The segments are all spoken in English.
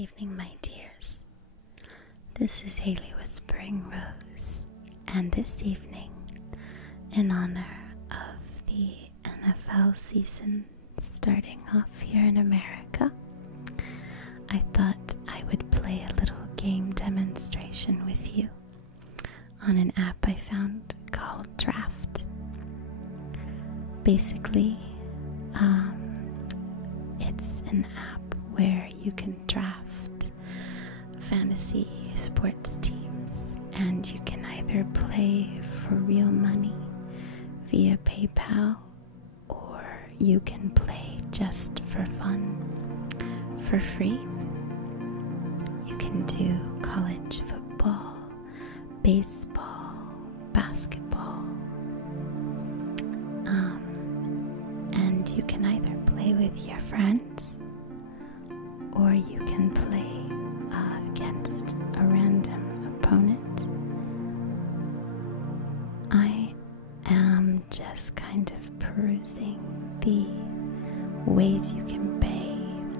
evening, my dears. This is Haley Whispering Rose, and this evening, in honor of the NFL season starting off here in America, I thought I would play a little game demonstration with you on an app I found called Draft. Basically, it's an app where you can draft fantasy sports teams, and you can either play for real money via PayPal, or you can play just for fun for free. You can do college football, baseball, basketball, and you can either play with your friends or you can play against a random opponent. I am just kind of perusing the ways you can pay.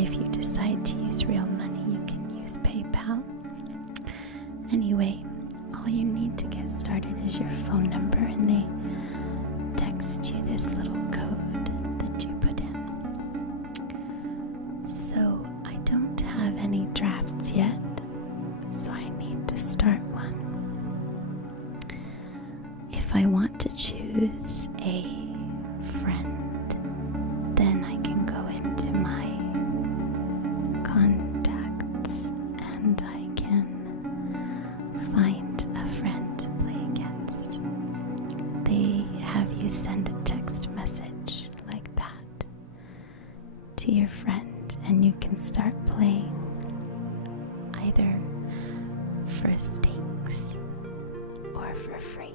If you decide to use real money, you can use PayPal. Anyway, all you need to get started is your phone number, and they text you this little code that you put in. So I don't have any drafts yet, so I need to start one. If I want to choose a friend, then I can go into my contacts and I can find a friend to play against. They have you send a text message like that to your friend, and you can start playing either for stakes or for free.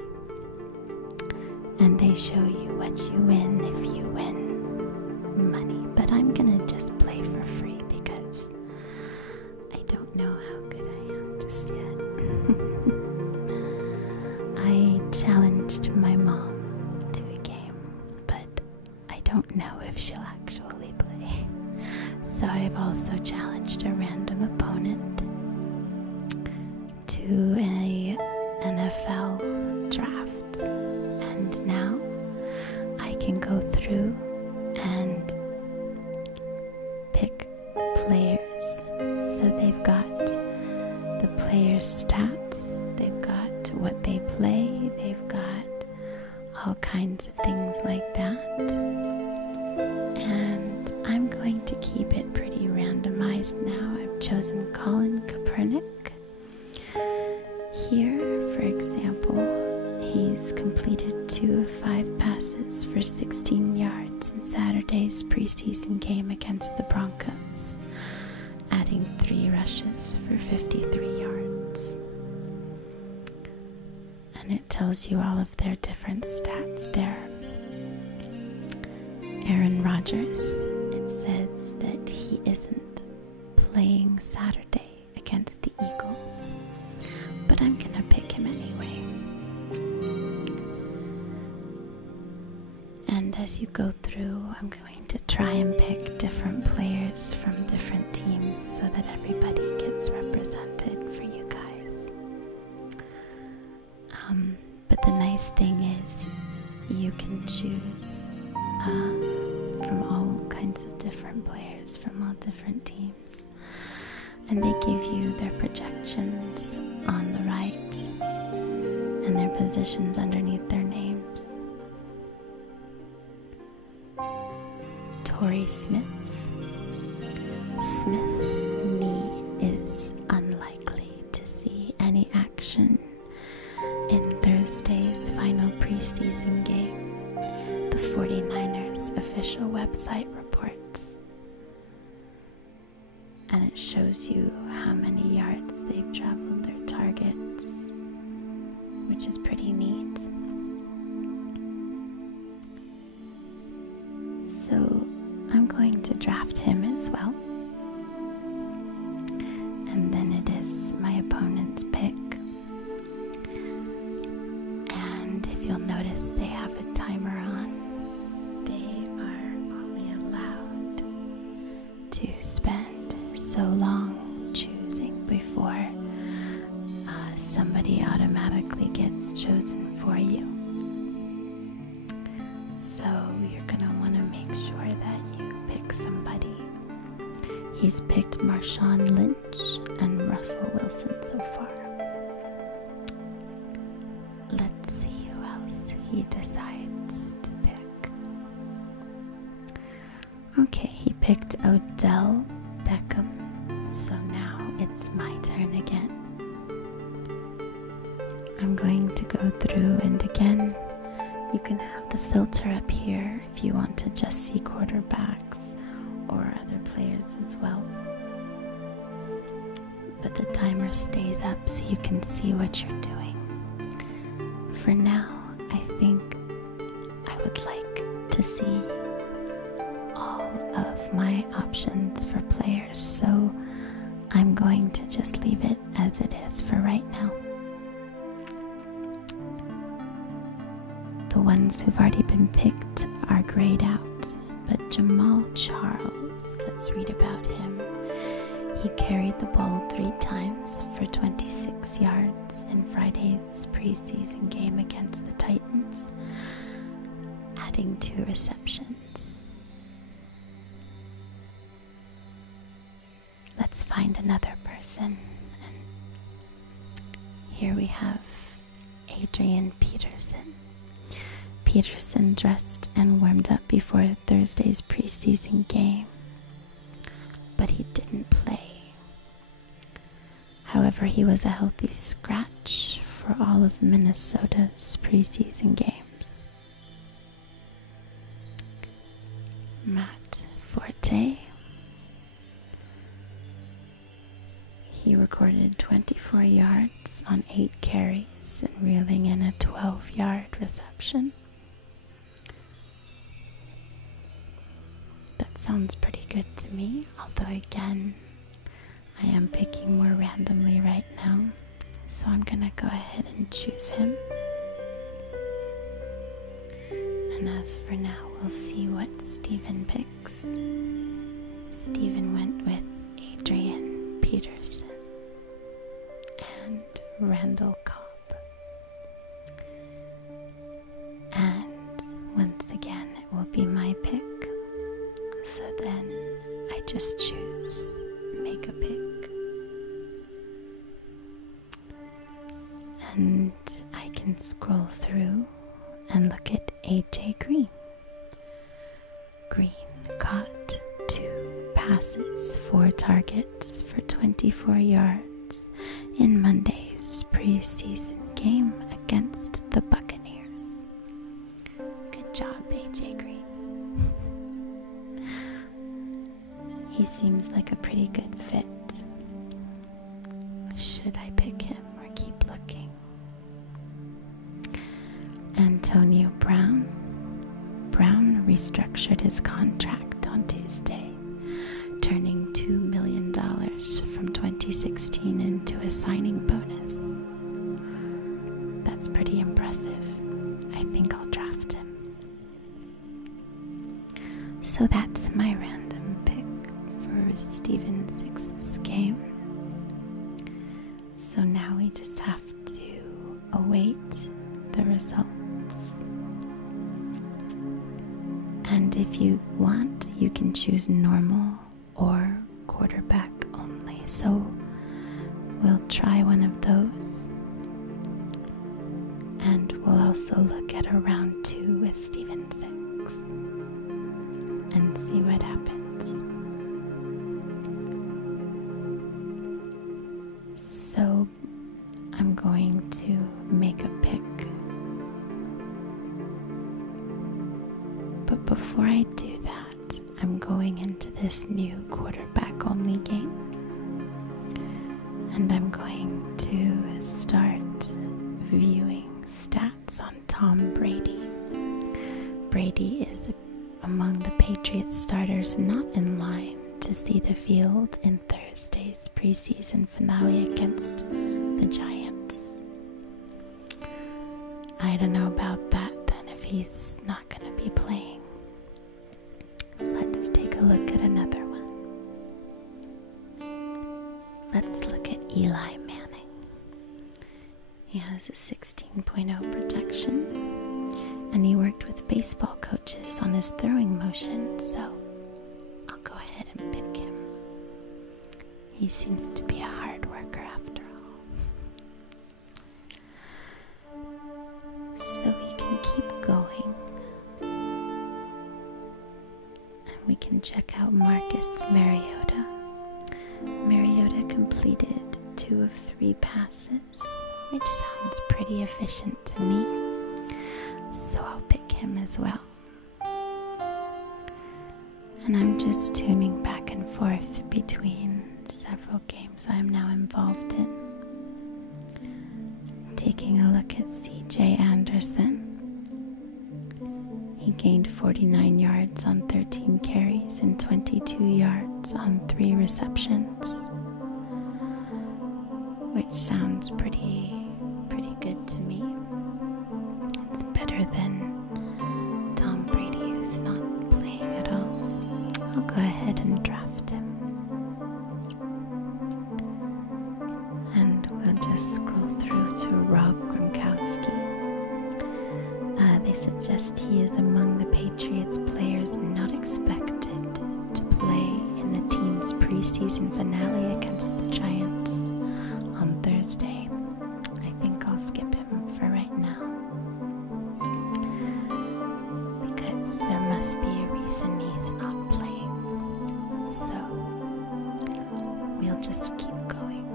And they show you what you win if you win money. But I'm gonna just play for free because I don't know how good I am just yet. I challenged my mom to a game, but I don't know if she'll actually play. So I've also challenged a random opponent to a NFL draft, and now I can go through and pick players. So they've got the players' stats, they've got what they play, they've got all kinds of things like that. And I'm going to keep it pretty randomized now. I've chosen Colin Kaepernick. Here, for example, he's completed 2 of 5 passes for 16 yards in Saturday's preseason game against the Broncos, adding 3 rushes for 53 yards. And it tells you all of their different stats there. Aaron Rodgers, it says that he isn't playing Saturday against the Eagles, but I'm gonna pick him anyway. And as you go through, I'm going to try and pick different players from different teams so that everybody gets represented for you guys. But the nice thing is you can choose from all kinds of different players from all different teams, and they give you their projections on the right and their positions underneath their names. Torrey Smith. Smith's knee is unlikely to see any action in Thursday's final preseason game, the 49ers official website reports. And it shows you how many yards they've traveled their targets, which is pretty neat. So I'm going to draft him as well. And then it is my opponent's pick. And if you'll notice, they have a timer on. They are only allowed to spend so long chosen for you. So you're going to want to make sure that you pick somebody. He's picked Marshawn Lynch and Russell Wilson so far. Let's see who else he decides to pick. Okay, he picked Odell Beckham. So now it's my turn again. I'm going to go through, and again, you can have the filter up here if you want to just see quarterbacks or other players as well. But the timer stays up so you can see what you're doing. For now, I think I would like to see all of my options for players, so I'm going to just leave it as it is for right now. The ones who've already been picked are grayed out, but Jamal Charles, let's read about him. He carried the ball 3 times for 26 yards in Friday's preseason game against the Titans, adding 2 receptions. Let's find another person. And here we have Adrian Peterson. Peterson dressed and warmed up before Thursday's preseason game, but he didn't play. However, he was a healthy scratch for all of Minnesota's preseason games. Matt Forte. He recorded 24 yards on 8 carries and reeling in a 12-yard reception. That sounds pretty good to me, although again, I am picking more randomly right now, so I'm gonna go ahead and choose him. And as for now, we'll see what Steven picks. Steven went with Adrian Peterson and Randall Cobb. And once again, it will be my pick. So then I just choose make a pick. And I can scroll through and look at AJ Green. Green caught 2 passes, 4 targets for 24 yards in Monday's preseason game against the Buccaneers. Good job, AJ Green. He seems like a pretty good fit. Should I pick him or keep looking? Antonio Brown. Brown restructured his contract on Tuesday, turning $2 million from 2016 into a signing bonus. That's pretty impressive. I think I'll draft him. So that's my random pick for Steven Six's game. So now we just have to await the results. And if you want, you can choose normal or quarterback only. So we'll try one of those. And we'll also look at a round 2 with Steven 6 and see what happens. So I'm going to make a pick. But before I do that, I'm going into this new quarterback only game. And I'm going to start viewing stats on Tom Brady. Brady is among the Patriots starters not in line to see the field in Thursday's preseason finale against the Giants. I don't know about that then if he's not going to be playing. Let's take a look at another one. Let's look at Eli Manning. He has a 16.0 projection, and he worked with baseball coaches on his throwing motion, so I'll go ahead and pick him. He seems to be a hard worker after all. So we can keep going. And we can check out Marcus Mariota. Mariota completed 2 of 3 passes, which sounds pretty efficient to me. So I'll pick him as well. And I'm just tuning back and forth between several games I'm now involved in. Taking a look at CJ Anderson. He gained 49 yards on 13 carries and 22 yards on 3 receptions, which sounds pretty good to me. It's better than Tom Brady, who's not playing at all. I'll go ahead and draft him. And we'll just scroll through to Rob Gronkowski. They suggest he is among the Patriots players not expected to play in the team's preseason finale against the Giants on Thursday. I think I'll skip him for right now, because there must be a reason he's not playing. So we'll just keep going.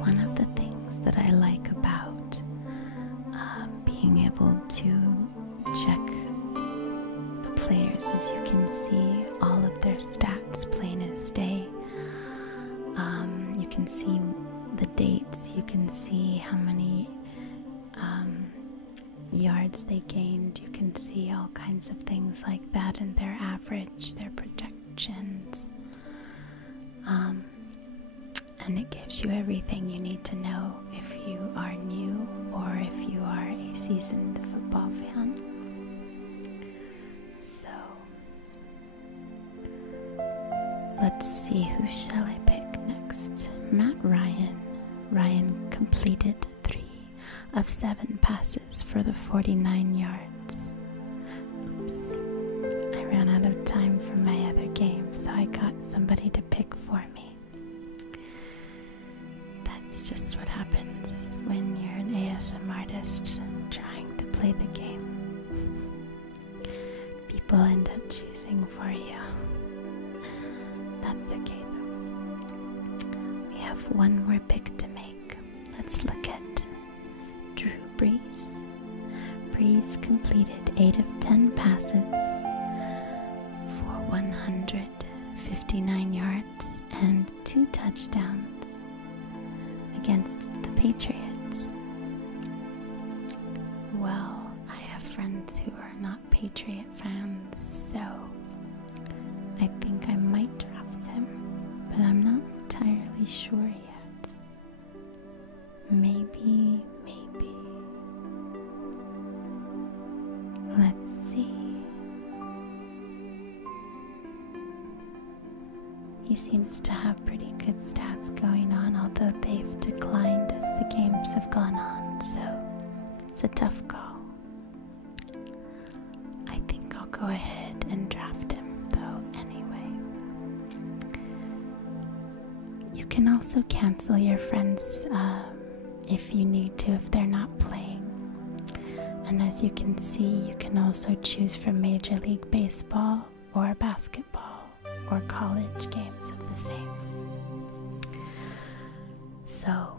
One of the things that I like about being able to check the players is you can see all of their stats plain as day. You can see the dates, you can see how many yards they gained, you can see all kinds of things like that, and their average, their projections. And it gives you everything you need to know if you are new or if you are a seasoned football fan. So, let's see, who shall I pick next? Matt Ryan. Ryan completed 3 of 7 passes for the 49 yards. Oops. I ran out of time for my other game, so I got somebody to pick for me. That's just what happens when you're an ASM artist trying to play the game. People end up choosing for you. That's okay though. We have one more pick to make. Let's look at Drew Brees. Brees completed 8 of 10 passes for 159 yards and 2 touchdowns against the Patriots. Well, I have friends who are not Patriot fans, so I think I might draft him, but I'm not entirely sure yet. Maybe. Let's see. He seems to have pretty good stats going on, although they've declined as the games have gone on, so it's a tough call. I think I'll go ahead and draft him, though, anyway. You can also cancel your friends if you need to, if they're not playing. And as you can see, you can also choose from Major League Baseball or basketball or college games of the same. So,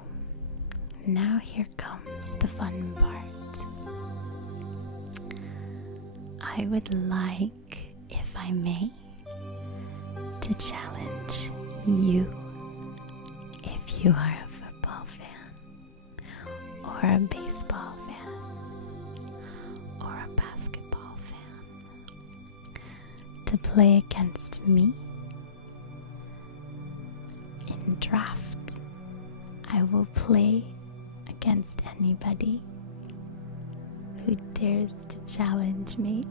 now here comes the fun part. I would like, if I may, to challenge you, if you are a football fan, or a baseball fan, or a basketball fan, to play against me in draft. I will play against anybody who dares to challenge me.